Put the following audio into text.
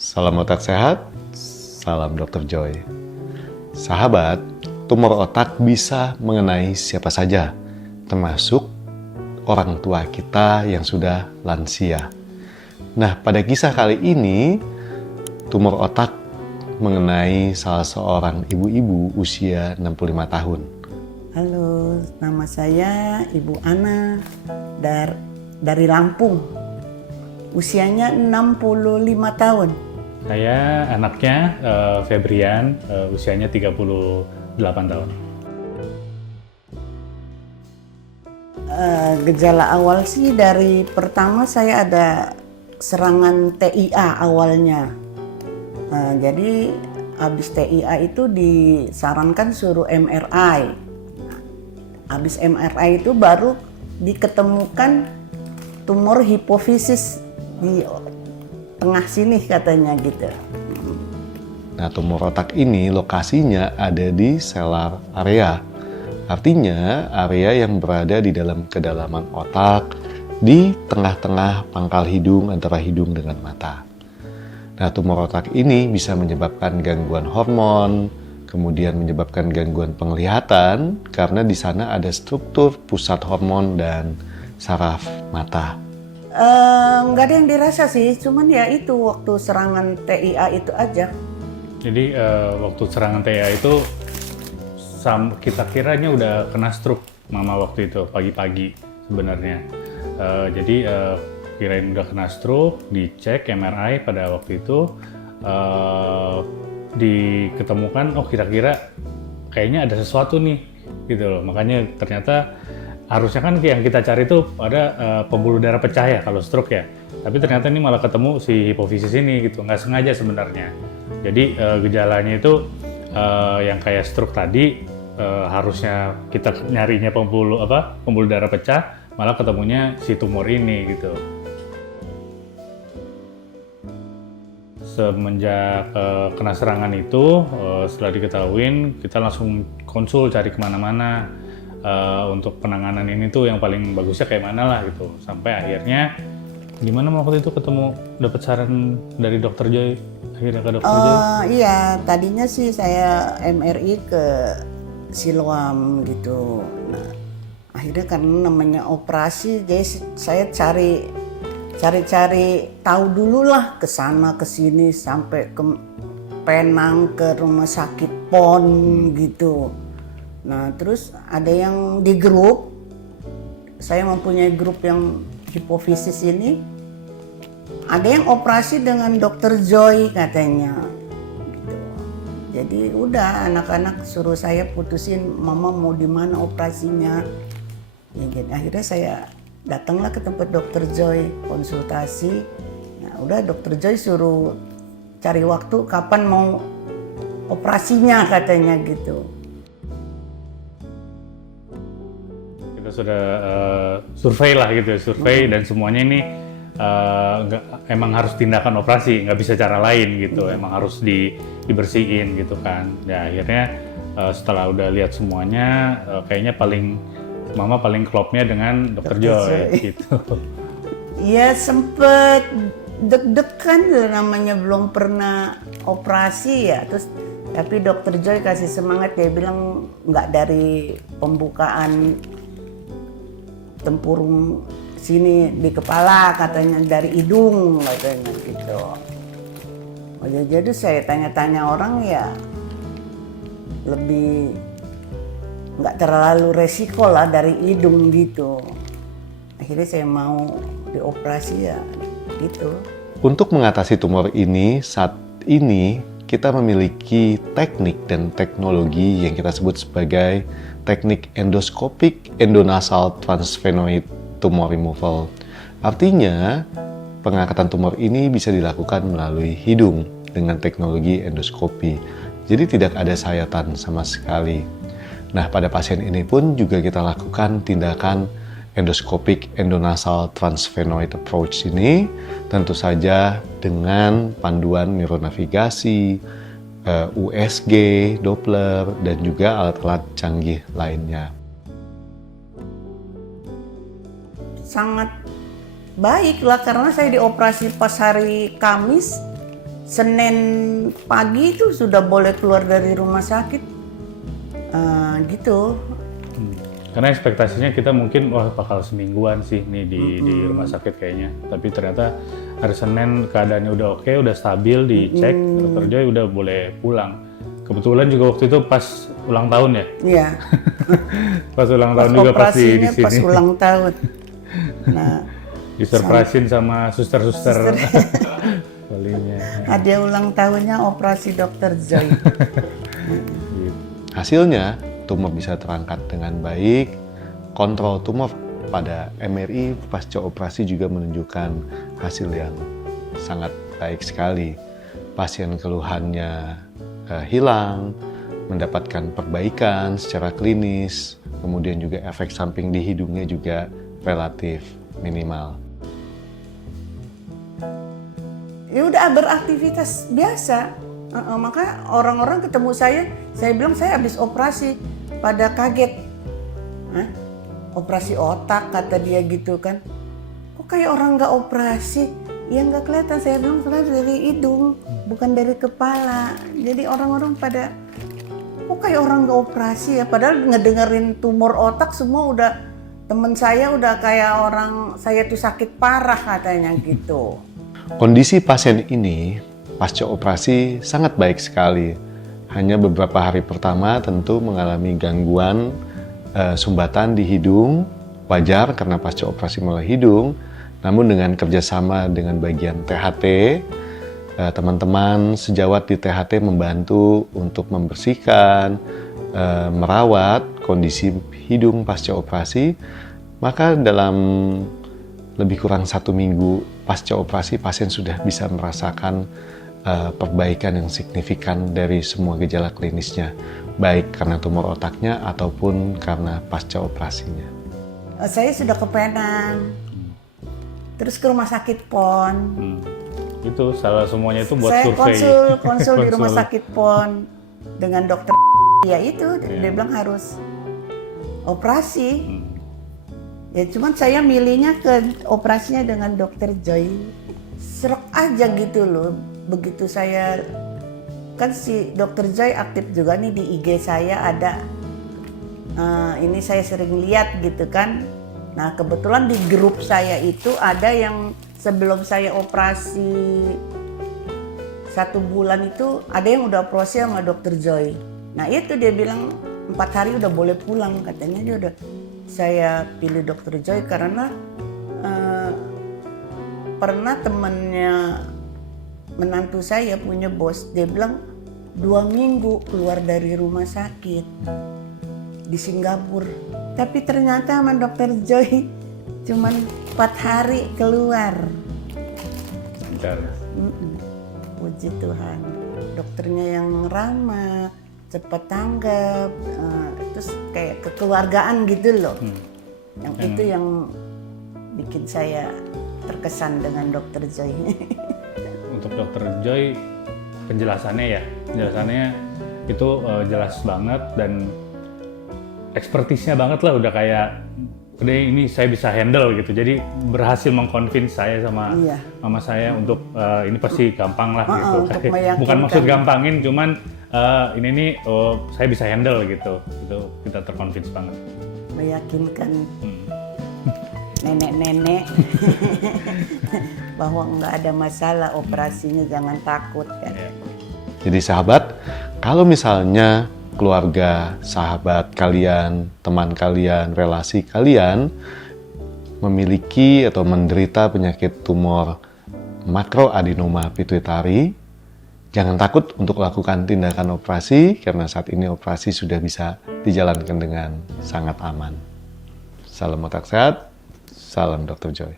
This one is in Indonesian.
Salam otak sehat, salam Dr. Joy. Sahabat, tumor otak bisa mengenai siapa saja, termasuk orang tua kita yang sudah lansia. Nah, pada kisah kali ini, tumor otak mengenai salah seorang ibu-ibu usia 65 tahun. Halo, nama saya Ibu Ana dari Lampung. Usianya 65 tahun. Saya anaknya Febrian, usianya 38 tahun. Gejala awal sih dari pertama saya ada serangan TIA awalnya. Jadi habis TIA itu disarankan suruh MRI. Habis MRI itu baru diketemukan tumor hipofisis di tengah sini katanya gitu. Nah, tumor otak ini lokasinya ada di selar area. Artinya, area yang berada di dalam kedalaman otak di tengah-tengah pangkal hidung antara hidung dengan mata. Nah, tumor otak ini bisa menyebabkan gangguan hormon, kemudian menyebabkan gangguan penglihatan karena di sana ada struktur pusat hormon dan saraf mata. Nggak ada yang dirasa sih, cuman ya itu waktu serangan TIA itu aja. Jadi waktu serangan TIA itu kita kiranya udah kena stroke mama waktu itu pagi-pagi sebenarnya. Jadi kirain udah kena stroke, dicek MRI pada waktu itu diketemukan kira-kira kayaknya ada sesuatu nih gitu loh. Makanya ternyata harusnya kan yang kita cari itu ada pembuluh darah pecah ya kalau stroke ya. Tapi ternyata ini malah ketemu si hipofisis ini gitu, nggak sengaja sebenarnya. Jadi gejalanya itu yang kayak stroke tadi harusnya kita nyarinya pembuluh darah pecah, malah ketemunya si tumor ini gitu. Semenjak kena serangan itu, setelah diketahuin kita langsung konsul cari kemana-mana. Untuk penanganan ini tuh yang paling bagusnya kayak mana lah gitu. Sampai akhirnya gimana waktu itu ketemu dapat saran dari Dr. Joy, akhirnya ke Dr. Joy? Iya, tadinya sih saya MRI ke Siloam gitu. Nah, akhirnya karena namanya operasi, jadi saya cari tahu dulu lah ke sana ke sini sampai ke Penang, ke rumah sakit PON gitu. Nah, terus ada yang di grup, saya mempunyai grup yang hipofisis ini, ada yang operasi dengan Dr. Joy katanya. Gitu. Jadi udah anak-anak suruh saya putusin, mama mau di mana operasinya. Ya, jadi akhirnya saya datanglah ke tempat Dr. Joy konsultasi. Nah, udah Dr. Joy suruh cari waktu kapan mau operasinya katanya gitu. Sudah survei lah gitu ya, survei dan semuanya ini emang harus tindakan operasi, nggak bisa cara lain gitu, emang harus dibersihin gitu kan. Ya akhirnya setelah udah lihat semuanya, kayaknya mama paling klopnya dengan Dr. Joy gitu. Iya sempet deg-degan namanya belum pernah operasi ya, terus tapi Dr. Joy kasih semangat, dia bilang nggak dari pembukaan tempurung sini di kepala katanya, dari hidung katanya gitu. Jadi saya tanya-tanya orang ya lebih nggak terlalu resiko lah dari hidung gitu. Akhirnya saya mau dioperasi ya gitu. Untuk mengatasi tumor ini, saat ini kita memiliki teknik dan teknologi yang kita sebut sebagai teknik endoscopic endonasal transphenoid tumor removal. Artinya, pengangkatan tumor ini bisa dilakukan melalui hidung dengan teknologi endoskopi. Jadi tidak ada sayatan sama sekali. Nah, pada pasien ini pun juga kita lakukan tindakan endoscopic endonasal transphenoid approach ini, tentu saja dengan panduan neuronavigasi, USG, Doppler, dan juga alat-alat canggih lainnya. Sangat baik lah karena saya dioperasi pas hari Kamis, Senin pagi itu sudah boleh keluar dari rumah sakit. Gitu. Karena ekspektasinya kita mungkin wah bakal semingguan sih nih di rumah sakit kayaknya. Tapi ternyata hari Senin keadaannya udah oke, udah stabil, dicek, Dokter Joy udah boleh pulang. Kebetulan juga waktu itu pas ulang tahun ya? Iya. Pas ulang tahun juga pasti di sini. Pas ulang tahun. Nah, disurprisein sama suster-suster. Kalinya. Hadiah ulang tahunnya operasi Dokter Joy. Hasilnya, tumor bisa terangkat dengan baik. Kontrol tumor pada MRI pasca operasi juga menunjukkan hasil yang sangat baik sekali. Pasien keluhannya hilang, mendapatkan perbaikan secara klinis, kemudian juga efek samping di hidungnya juga relatif minimal. Ya udah beraktivitas biasa. Maka orang-orang ketemu saya bilang saya habis operasi, pada kaget. Operasi otak kata dia gitu kan. Kok kayak orang nggak operasi? Ya nggak kelihatan, saya bilang kelihatan dari hidung, bukan dari kepala. Jadi orang-orang pada, kok kayak orang nggak operasi ya? Padahal ngedengerin tumor otak semua udah, temen saya udah kayak orang, saya tuh sakit parah katanya gitu. Kondisi pasien ini pasca operasi sangat baik sekali. Hanya beberapa hari pertama tentu mengalami gangguan sumbatan di hidung, wajar karena pasca operasi mulai hidung. Namun dengan kerjasama dengan bagian THT, teman-teman sejawat di THT membantu untuk membersihkan, merawat kondisi hidung pasca operasi. Maka dalam lebih kurang 1 minggu pasca operasi, pasien sudah bisa merasakan perbaikan yang signifikan dari semua gejala klinisnya, baik karena tumor otaknya ataupun karena pasca operasinya. Saya sudah ke Penang, terus ke rumah sakit PON. Itu salah semuanya itu buat saya survei. konsul di rumah sakit PON dengan dokter. Ya itu dia bilang harus operasi. Ya cuman saya milihnya ke operasinya dengan Dokter Joy. Serok aja gitu loh. Begitu saya, kan si Dokter Joy aktif juga nih di IG saya ada. Ini saya sering lihat gitu kan. Nah kebetulan di grup saya itu ada yang sebelum saya operasi 1 bulan itu ada yang udah operasi sama Dokter Joy. Nah itu dia bilang 4 hari udah boleh pulang katanya. Dia udah, saya pilih Dokter Joy karena pernah temennya menantu saya punya bos, dia bilang 2 minggu keluar dari rumah sakit di Singapura, tapi ternyata sama Dokter Joy cuman 4 hari keluar. Bentar. Puji Tuhan, dokternya yang ramah, cepat tanggap, terus kayak kekeluargaan gitu loh. Yang itu yang bikin saya terkesan dengan Dokter Joy. Untuk Dokter Joy penjelasannya itu jelas banget dan ekspertisnya banget lah, udah kayak udah ini saya bisa handle gitu, jadi berhasil mengconvince saya sama mama saya untuk ini pasti gampang lah gitu. Bukan maksud gampangin, cuman ini nih saya bisa handle gitu, itu kita terconvince banget. Meyakinkan nenek-nenek bahwa nggak ada masalah operasinya, jangan takut kan. Jadi sahabat, kalau misalnya keluarga, sahabat kalian, teman kalian, relasi kalian memiliki atau menderita penyakit tumor makroadenoma pituitari, jangan takut untuk lakukan tindakan operasi karena saat ini operasi sudah bisa dijalankan dengan sangat aman. Salam otak sehat, salam Dokter Joy.